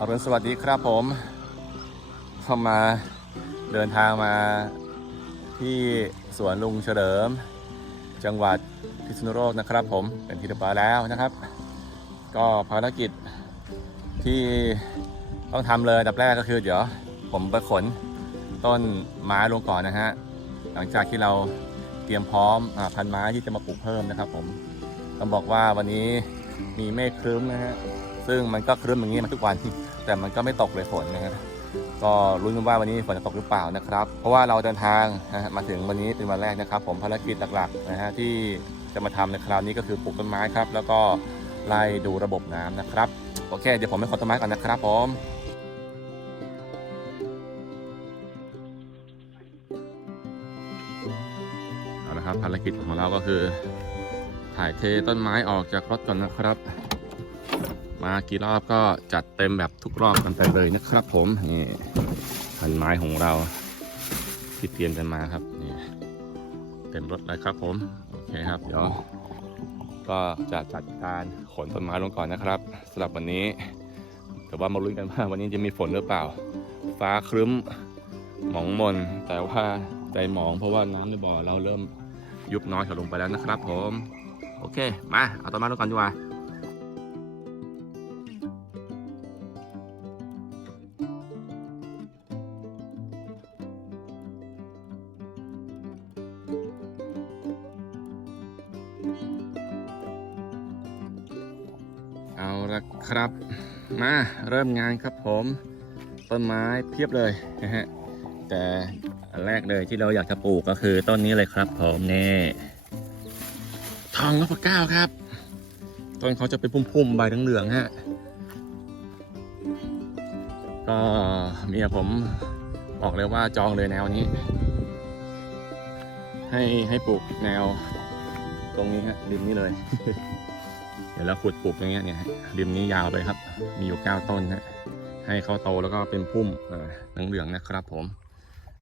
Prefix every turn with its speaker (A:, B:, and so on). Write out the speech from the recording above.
A: อรุณสวัสดีครับผมเข้ามาเดินทางมาที่สวนลุงเฉลิม จังหวัดพิษณุโลกนะครับ ผมเป็นที่เรียบร้อยแล้วนะครับ ก็ภารกิจที่ต้องทำเลยดับแรกก็คือ เดี๋ยวผมไปขนต้นไม้ลงก่อนนะฮะหลังจากที่เราเตรียมพร้อมอพันไม้ที่จะมาปลูกเพิ่มนะครับ ผมต้องบอกว่าวันนี้มีเมฆครึ้มนะฮะ ซึ่งมันก็ครึ้มอย่างนี้มาทุกวัน แต่มันก็ไม่ตกเลยฝนนะฮะก็รุ้นกันว่าวันนี้ฝนจะตกหรือเปล่านะครับ เพราะว่าเราเดินทางมาถึงวันนี้เป็นวันแรกนะครับ ผมภารกิจหลักๆนะฮะที่จะมาทำในคราวนี้ก็คือปลูกต้นไม้ครับ แล้วก็ไล่ดูระบบน้ำนะครับโอเคเดี๋ยวผมไปขนต้นไม้ก่อนนะครับผมเอาละครับภารกิจของเราก็คือ ถ่ายเทต้นไม้ออกจากรถก่อนนะครับ มากี่รอบก็จัดเต็มแบบทุกรอบกันไปเลยนะครับ ผมนี่พันไม้ของเราที่เตรียมกันมาครับนี่เต็มรถเลยครับผม โอเคครับเดี๋ยวก็จะจัดการขนต้นไม้ลงก่อนนะครับสำหรับวันนี้ แต่ว่ามาลุ้นกันว่าวันนี้จะมีฝนหรือเปล่า ฟ้าครึ้มหมองมน แต่ว่าใจหมองเพราะว่าน้ำในบ่อเราเริ่มยุบน้อยถอยลงไปแล้วนะครับ ผม โอเค มา เอาต้นไม้ลงก่อนดีกว่า ละครับ มาเริ่มงานครับผมต้นไม้เพียบเลยนะฮะแต่แรกเลยที่เราอยากจะปลูกก็คือต้นนี้เลยครับผมนี่ทองนพเก้าครับ ต้นเขาจะเป็นพุ่มๆใบเหลืองๆฮะก็เมียผมบอกเลยว่าจองเลยแนวนี้ ให้ให้ปลูกแนวตรงนี้ฮะริมนี้เลย ดี๋ยวเราขุดปลูกตรงนี้เนี่ยริมนี้ยาวไปครับ มีอยู่ 9 ต้นฮะให้เขาโตแล้วก็เป็นพุ่มเอ่อเหลืองๆนะครับผม